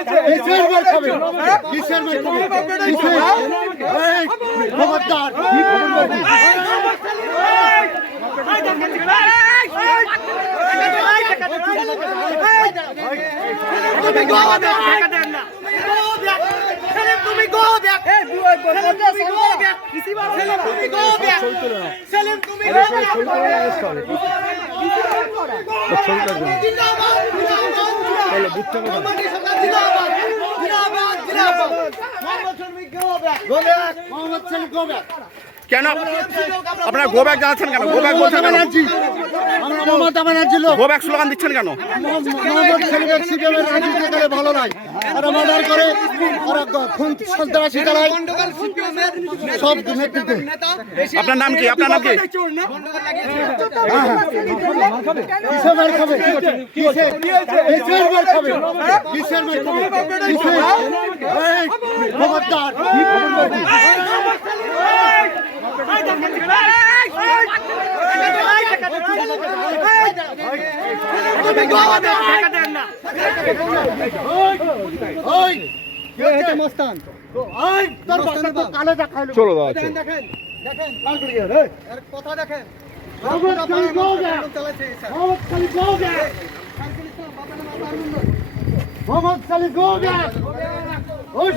কিসের মার খাবে কিসের মার খাবে কিসের এই খবরদার তুমি গো ব্যাক সেলিম তুমি গো সেলিম তুমি গো সেলিম তুমি গো ব্যাক সেলিম তুমি গো ব্যাক কেন আপনারা গো ব্যাক জানাচ্ছেন কেন গো ব্যাক বলছেন কেন ব্যানার্জি আমরা মমতা ব্যানার্জি লোক। গো ব্যাক স্লোগান দিচ্ছেন কেন? মোহাম্মদ সেলিমের সিপিএমের রাজনীতি করে ভালো নাই। ওরা মার্ডার করে ওরা খুন সন্ত্রাসী চালায়। সব নেতৃত্বে। আপনার নাম কি? আপনার নাম কি? কিসের মার খাবে? কিসের মার খাবে? কিসের মার খাবে? কিসের? এই খবরদার। চলো দাদা দেখেন দেখেন কাল করে গেল রে এর কথা দেখেন মোহাম্মদ সেলিম গো ব্যাক ওই